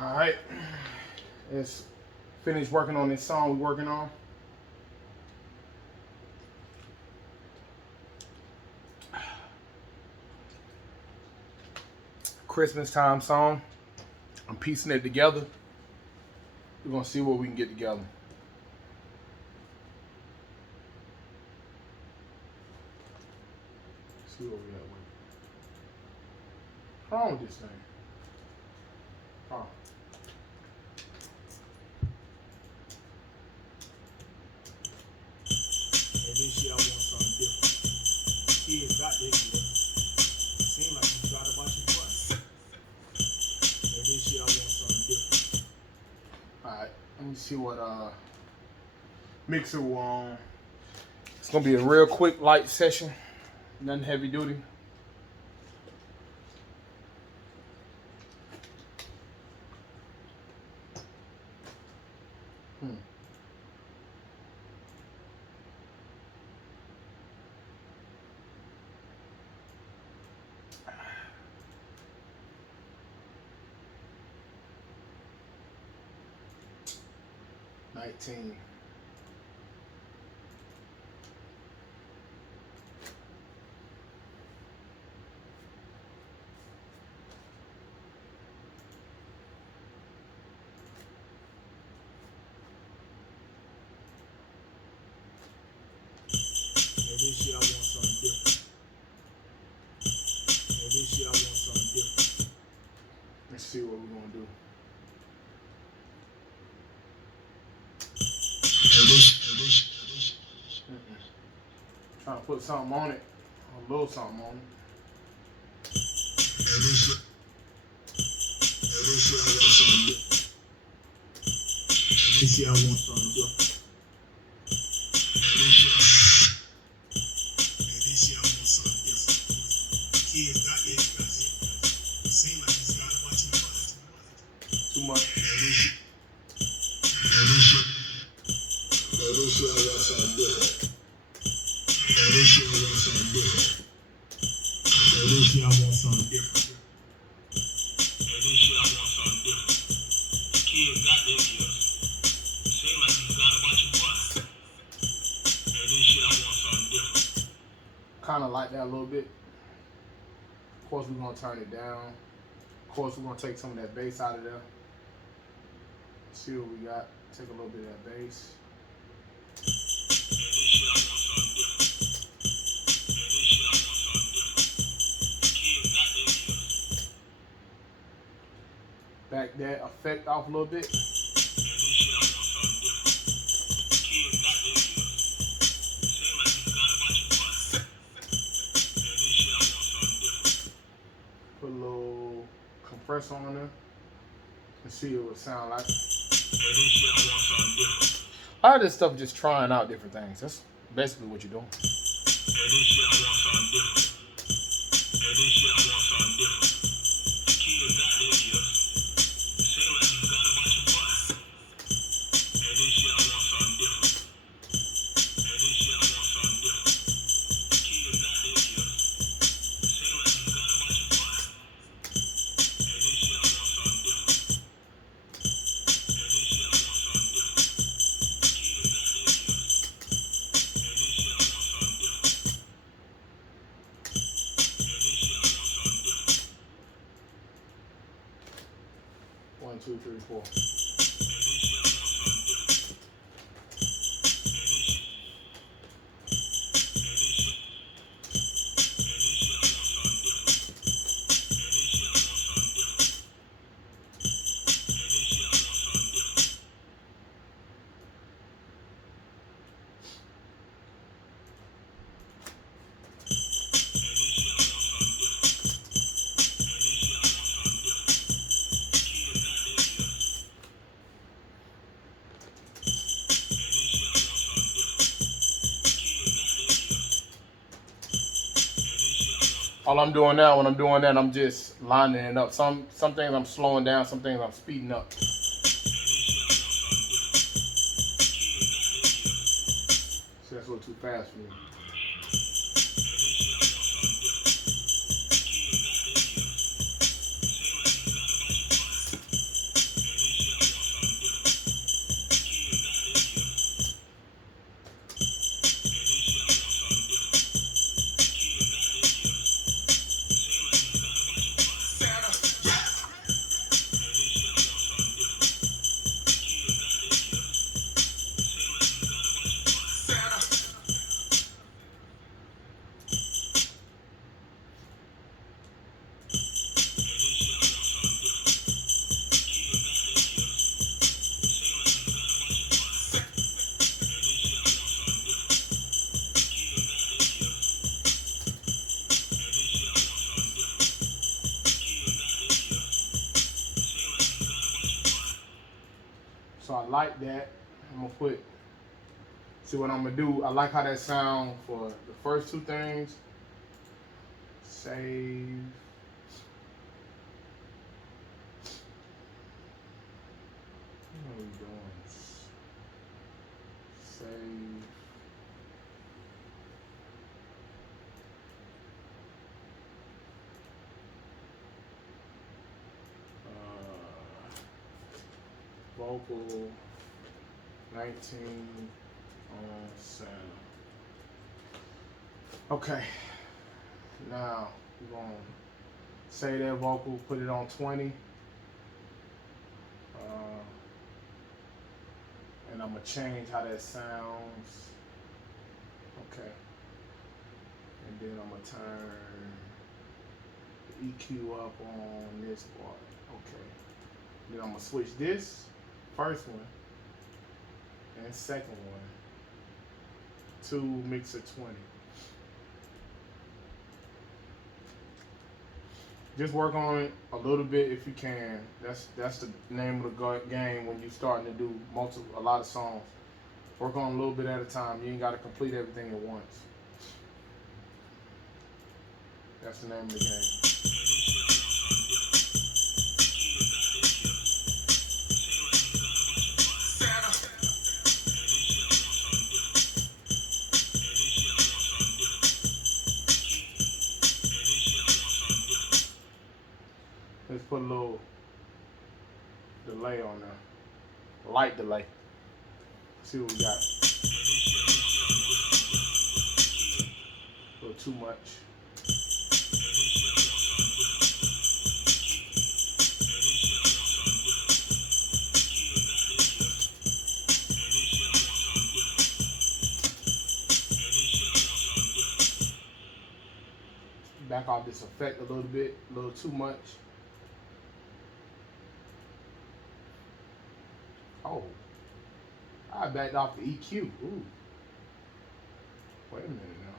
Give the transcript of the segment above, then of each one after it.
All right, let's finish working on this song we're working on. Christmas time song. I'm piecing it together. We're gonna see what we can get together. See what we got with. What's wrong with this thing? Oh. Hey, this year I want something different. Kids got this year. Seem like you got a bunch of fun. Hey, this year I want something different. Alright, let me see what mixer we're on. It's gonna be a real quick light session. Nothing heavy duty. Hmm. $19. This year I want something different. This year I want something different. Let's see what we're gonna do. Trying to put something on it, a little something on it. This year I want something different. This year I want something different. Kids got this. Seem like he's got a bunch of fun. Too much. This year I want something different. This year I want something different. This year I want something different. This year I want something different. Kids got this year. Seem like he's got a bunch of fun. This year I want something different. Kind of like that a little bit. Of course, we're going to turn it down. Of course, we're going to take some of that bass out of there. See what we got. Take a little bit of that bass. Back that effect off a little bit. Put a little compressor on there and see what it sound like. A lot of this stuff is just trying out different things. That's basically what you're doing. One, two, three, four. All I'm doing now, when I'm doing that, I'm just lining it up. Some things I'm slowing down, some things I'm speeding up. So that's a little too fast for me. like that. I'm gonna see what I'm gonna do. I like how that sound for the first two things. Save. What are we doing? Save. Vocal 19 on sound. Okay. Now we're gonna say that vocal, put it on 20. And I'm gonna change how that sounds. Okay. And then I'm gonna turn the EQ up on this part. Okay. Then I'm gonna switch this first one and second one to mixer 20. Just work on it a little bit if you can. That's the name of the game when you're starting to do a lot of songs. Work on a little bit at a time. You ain't got to complete everything at once. That's the name of the game. Let's put a little delay on there. Light delay. See what we got. A little too much. Back off this effect a little bit, a little too much. Oh, I backed off the EQ. Ooh. Wait a minute now.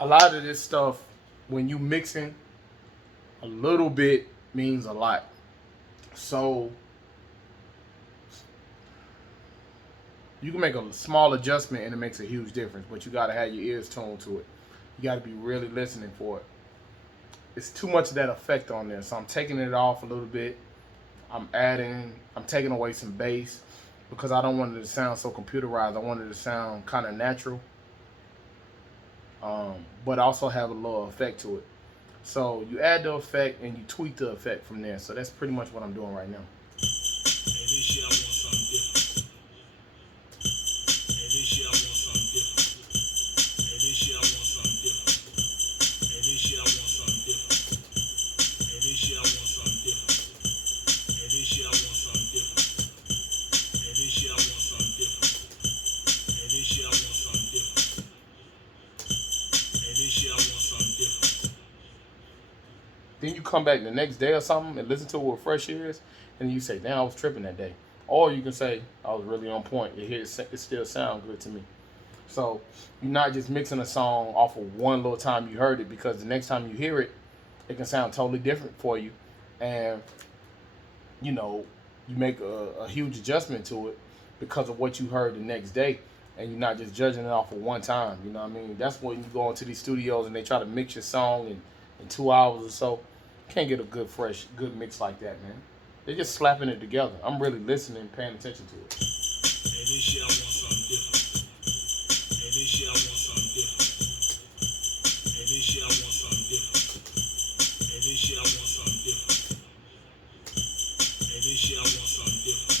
A lot of this stuff, when you mixing, a little bit means a lot. So you can make a small adjustment and it makes a huge difference, but you gotta have your ears tuned to it. You gotta be really listening for it. It's too much of that effect on there, so I'm taking it off a little bit. I'm taking away some bass because I don't want it to sound so computerized. I want it to sound kind of natural, but also have a little effect to it. So you add the effect and you tweak the effect from there. So that's pretty much what I'm doing right now. Then you come back the next day or something and listen to it with fresh ears, and you say, "Damn, I was tripping that day." Or you can say, "I was really on point. It still sounds good to me." So you're not just mixing a song off of one little time you heard it, because the next time you hear it, it can sound totally different for you, and you know you make a huge adjustment to it because of what you heard the next day, and you're not just judging it off of one time. You know what I mean? That's when you go into these studios and they try to mix your song in 2 hours or so. You can't get a good, fresh, good mix like that, man. They're just slapping it together. I'm really listening, paying attention to it. Hey, this year I want something different. Hey, this year I want something different. Hey, this year I want something different. Hey, this year I want something different. Hey, this year I want something different.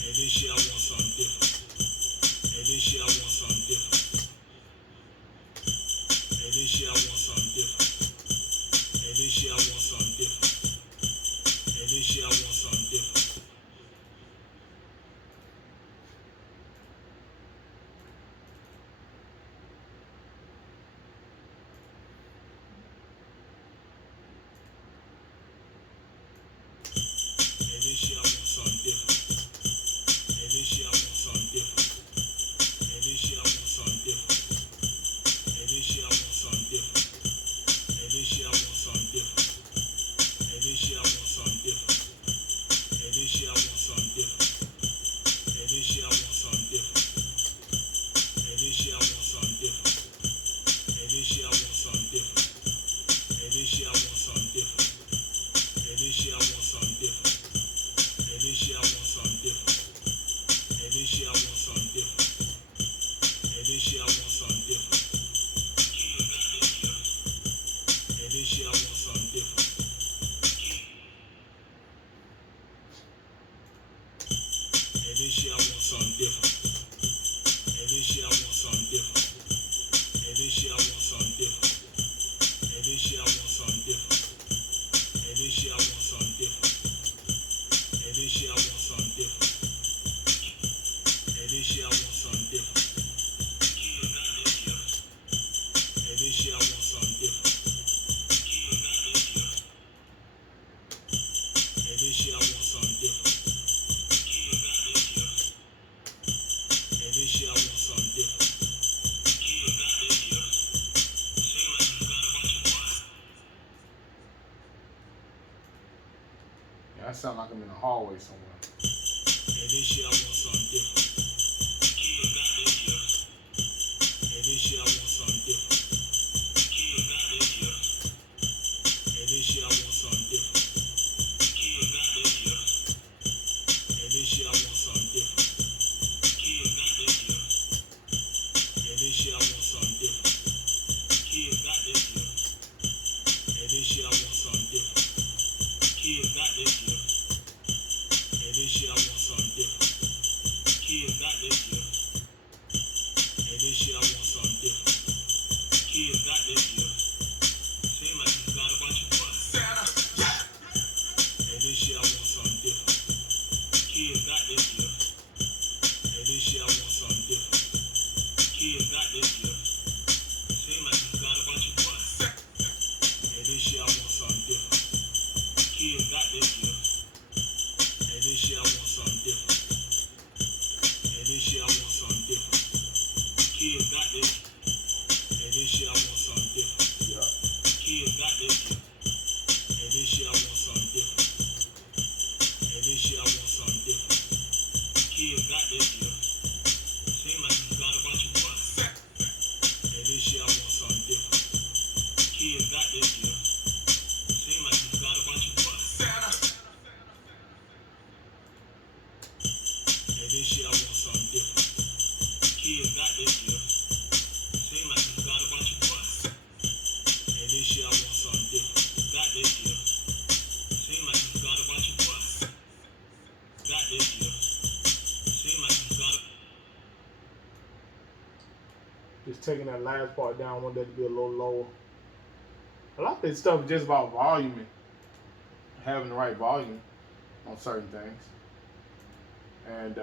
Hey, this year I want something different. Hey, this year I want something different. Hey, this year I want something different. Hey, this year I want something different. Hey, this year I want something different. Hey, this year I want something different. Hey, this year I want something different. Hey, this year I want something different. Hey, this year I want something different. Hey, this year I want something different. Hey, this year I want something different. Hey, this year I want something different. Hey, this year I want something different. Hey, this year I want something different. Hey, this year I want something different. Hey, this year I want something different. Hey, this year I want something different. Hey, this year I want something different. Hey, this year I want something different. Hey, this year I want something different. Hey, this year I want something different. Hey, this year I want something different. Hey, this year I want something different. Hey, this year I want something different. Hey, this year I want something different. Hey, this year I want something different. Hey, this year I want something different. Hey, this year I want something different. Hey, this year I want something different. Hey, this year I want something different. Hey, this year I want something different. Yeah, I sound like I'm in a hallway somewhere. Hey, this year I want something different. Hey, this year I want something different. Hey, this year I want something different. Hey, this year I want something different. Hey, this year I want something different. Hey, this year I want something different. Hey, this year I want something different. Hey, this year I want something different. Hey, this year I want something different. Hey, this year I want something different. Hey, this year I want something different. Hey, this year I want something different. Hey, this year I want something different. Hey, this year I want something different. Yeah. Hey, this year I want something different. Hey, this year I want something different. Hey, this year I want something different. Hey, this year I want something different. Hey, this year I want something different. Just taking that last part down, I want that to be a little lower. A lot of this stuff is just about volume, having the right volume on certain things, and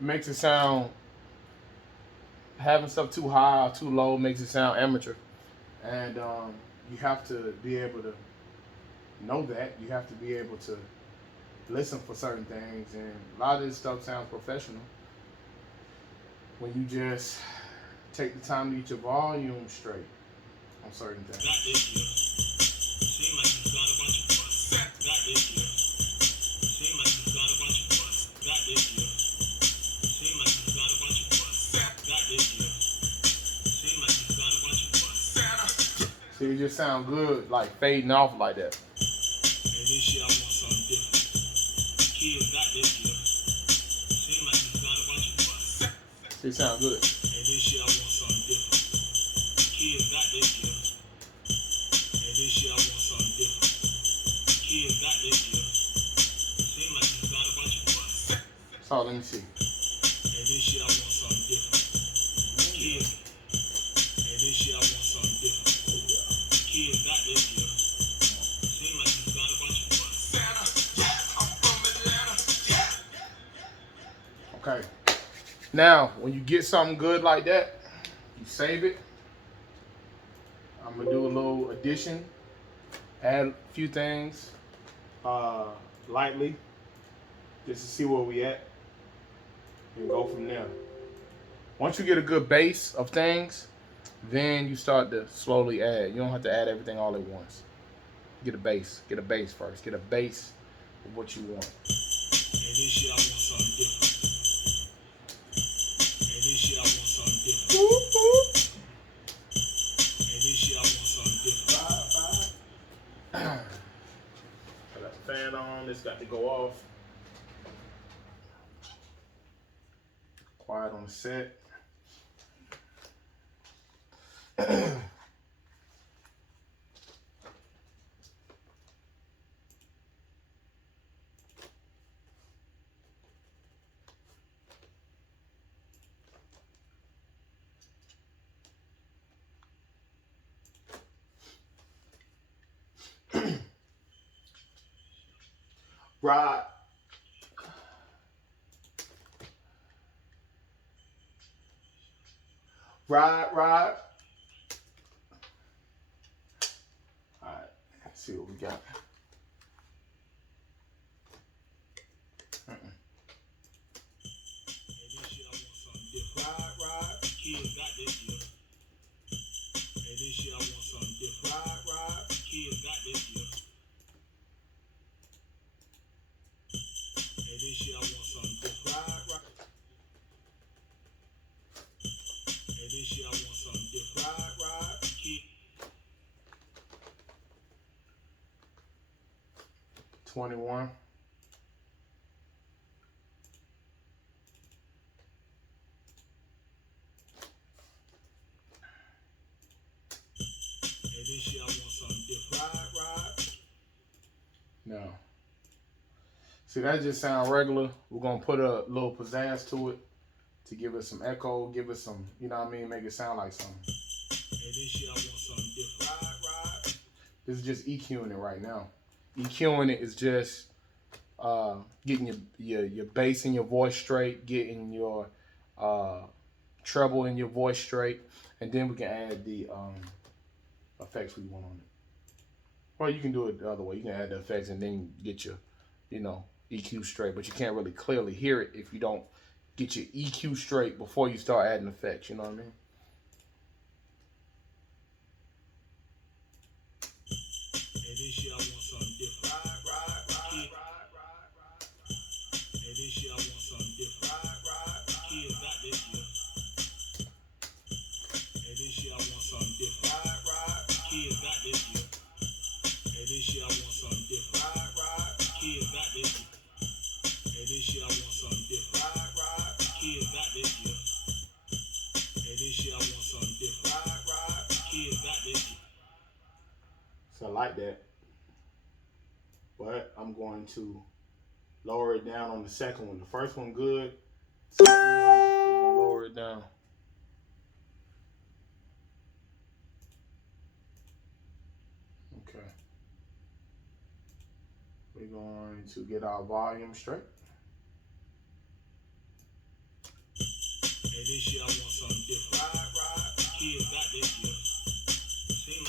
makes it sound, having stuff too high or too low makes it sound amateur, And you have to be able to know that. You have to be able to listen for certain things. And a lot of this stuff sounds professional when you just take the time to get your volume straight on certain things. See, it just sound good, like fading off like that. Hey, this year I want something different. Kids got this year. Seem like you got a bunch of bucks. See, it sound good. Hey, this year I want something different. Kids got this year. Hey, this year I want something different. Kids got this year. Seem like you got a bunch of bucks. So let me see. Hey, this year I want something different. Kids. Hey, this year I want something different. Kids got this year. Seem like you got a bunch of bucks. Santa, yeah, I'm from Atlanta, yeah. Okay. Now, when you get something good like that, you save it. I'm gonna do a little addition, add a few things, lightly, just to see where we at, and go from there. Once you get a good base of things, then you start to slowly add. You don't have to add everything all at once. Get a base. Get a base first. Get a base of what you want. Hey, this year I want something different. Hey, this year I want something different. Hey, this year I want something different. I got the fan on. This got to go off. Quiet on the set. Right. Right. Alright, let's see what we got. Hey, this year I want something different. Right. Kids got this year. Hey, this year I want something different. Right. Kids got this year. Hey, this year I want something different. Right. Hey, this year I want something different. Right. Kids. 21. Hey, this year I want something different. Right. No. See, that just sound regular. We're going to put a little pizzazz to it to give it some echo, give it some, you know what I mean, make it sound like something. Hey, this year I want something different. Right. This is just EQing it right now. EQing it is just getting your bass in your voice straight, getting your treble in your voice straight, and then we can add the effects we want on it. Or you can do it the other way. You can add the effects and then get your, EQ straight, but you can't really clearly hear it if you don't get your EQ straight before you start adding effects, you know what I mean? Hey, this year I want something different. Hey, this year I want something different. Kids got this year. Hey, this year I want something different. Kids got this year. Hey, this year I want something different. Kids got this year. Hey, this year I want something different. Kids got this year. Hey, this year I want something different. Kids got this year. So I like that. But I'm going to lower it down on the second one. The first one good. Second one, we're gonna lower it down. Okay. We're going to get our volume straight. Hey, this year I want something different. Kids got this year. Seem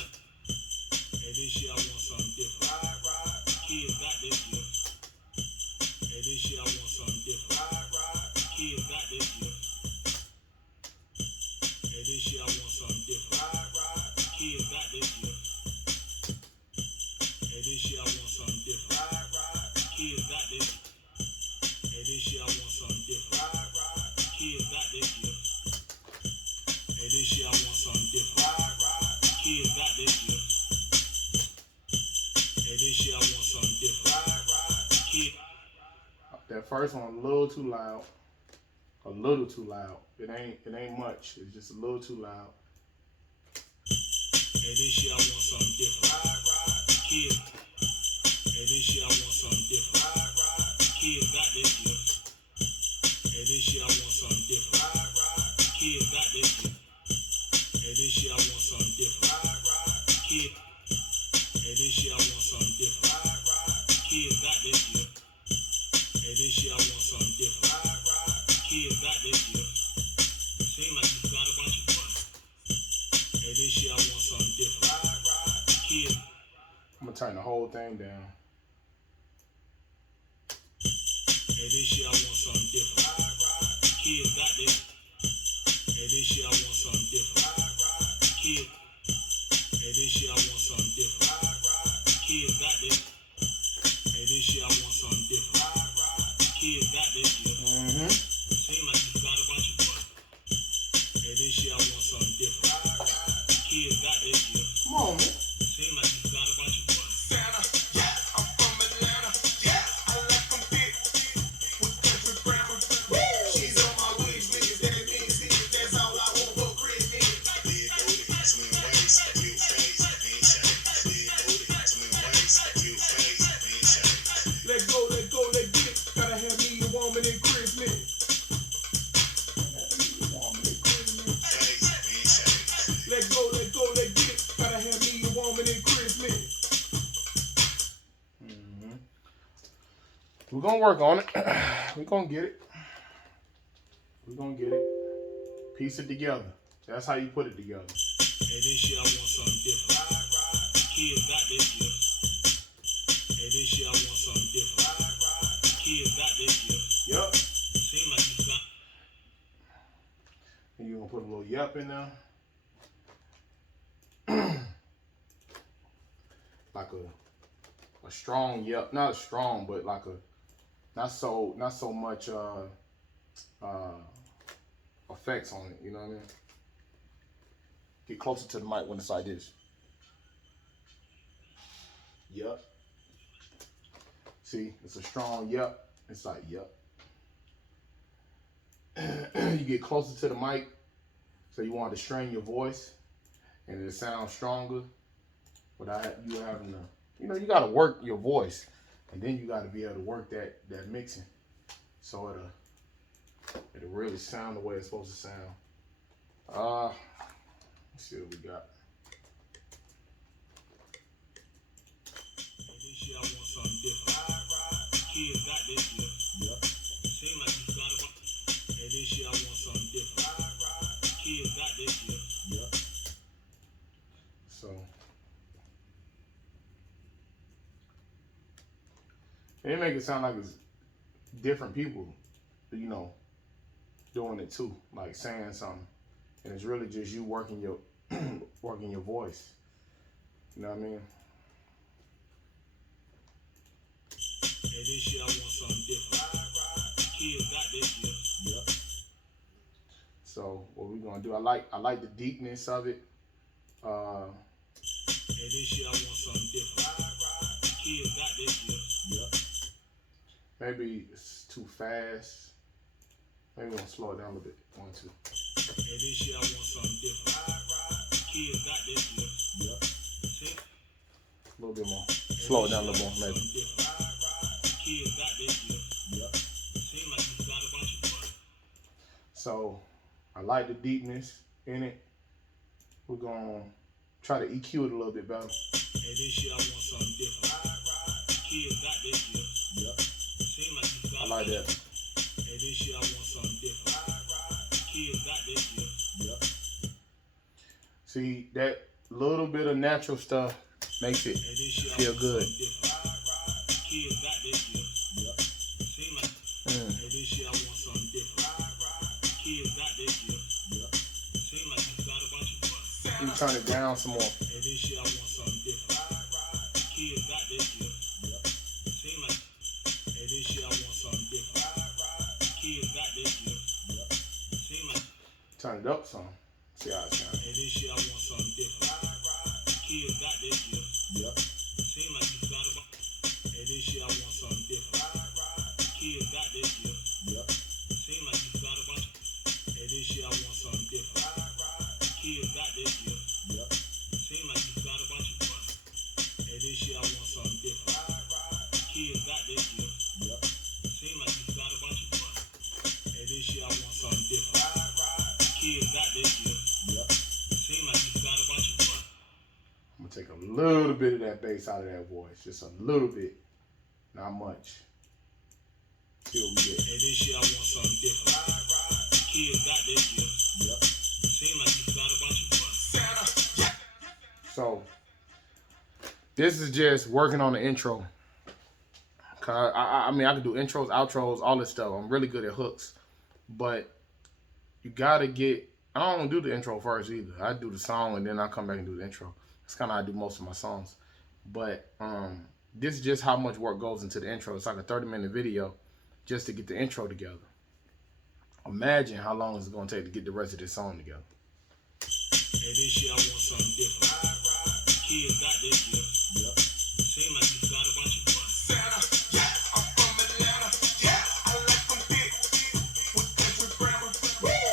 first one a little too loud. A little too loud. It ain't much. It's just a little too loud. Hey, this year I want something different. Kid. Hey, this year I want something different. Kid got this year. Hey, this year I want something different. Kid got this year. Hey, this year I want something different. Kid. Hey, this year I want something different. Kid got this year. Hey, this year I want something different. Kid got this year. Seem like you got a bunch of fun. Hey, this year I want something different. Kid. I'm gonna turn the whole thing down. Hey, this year I want something different. Kid got this. Hey, this year I want something different. Kid. Hey, this year I want something different. Kid got this. Hey, this year I want something different. Kid got this year. Seem like you got a bunch of fun. Hey, this year I want something different. Kid got this year. Come on, man. Seem like you got a bunch of fun. Santa, yeah, I'm from Atlanta, yeah, I like them thick, with different grammar. She's on my wish list, that means that's all I want for Christmas. Big booty, slim waist, cute face, ain't shame. Big booty, slim waist, cute face, ain't shame. Let go, let get it. Gotta have me a woman in Christmas. Face, ain't shame. Let go, let get it. Gotta have me a woman in Christmas. We're gonna work on it. We're gonna get it. We're gonna get it. Piece it together. That's how you put it together. Hey, this year I want something different. Kid got this year. Hey, this year I want something different. Kid got this year. Yup. Seem like you got. And you're gonna put a little yup in there. Like a strong yup. Not strong, but like a not so much effects on it, you know what I mean? Get closer to the mic when it's like this. Yup. See, it's a strong yup. It's like yup. You get closer to the mic, so you want to strain your voice, and it sounds stronger. Without you having to, you got to work your voice, and then you got to be able to work that mixing, so it'll really sound the way it's supposed to sound. Let's see what we got. This year I want something different. Kid got this year. Yep. Seem like you got a. Hey, this year I want something different. Kid got this year. Yep. So. It make it sound like it's different people, doing it too, like saying something, and it's really just you working your working your voice. You know what I mean? Hey, this year I want something different. Kid got this year. Yep. So what we gonna do? I like the deepness of it. Hey, this year I want something different. Kid got this year. Yep. Maybe it's too fast. Maybe we're gonna slow it down a little bit. 1, 2. Hey, this year I want something different. Kid got this year. Yep. See? A little bit more. Slow it down a little more, maybe. Kid got this year. Yep. Seem like you got a bunch of fun. So I like the deepness in it. We're gonna try to EQ it a little bit better. Hey, this year I want something different. Kid got this year. Yep. Seem like you got. I like that. Hey, this year I want something different. Kid got this year. Yep. See, that little bit of natural stuff makes it feel good. Kid got this year. Yep. Seem like. Hey, this year I want something different. Kid got this year. Yep. Seem like you got a bunch of fun. You turn it down some more. Hey, this year I want something different. Kid got this year. Yep. Seem like. Hey, this year I want something different. Kid got this year. Yep. Seem like. Turn it up some. See how it sounds. Hey, this year I want something different. Kid got this year. Yep. Seem like you got a. Hey, this year I want something different. Kid got this take a little bit of that bass out of that voice. Just a little bit. Not much. See what we get. Hey, this year I want something different. Kids got this year. Yep. Seem like you got a bunch of fun. So, this is just working on the intro. Cause I mean, I can do intros, outros, all this stuff. I'm really good at hooks. But you gotta get, I don't do the intro first either. I do the song and then I come back and do the intro. That's kind of how I do most of my songs. But this is just how much work goes into the intro. It's like a 30-minute video just to get the intro together. Imagine how long it's going to take to get the rest of this song together. Hey, this year I want something different. Kids got this year. Yep. Seem like you got a bunch of fun. I'm from Atlanta. I like them thick with country grammar.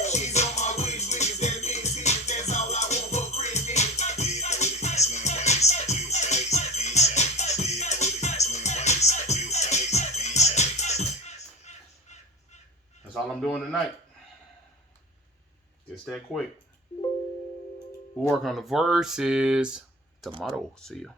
She's on my wish list. That means that's all I want for Christmas. Big booty, slim waist, cute face, and shape. Big booty, slim waist, cute face, and shape. That's all I'm doing tonight. Just that quick. We'll work on the verses tomorrow. See ya.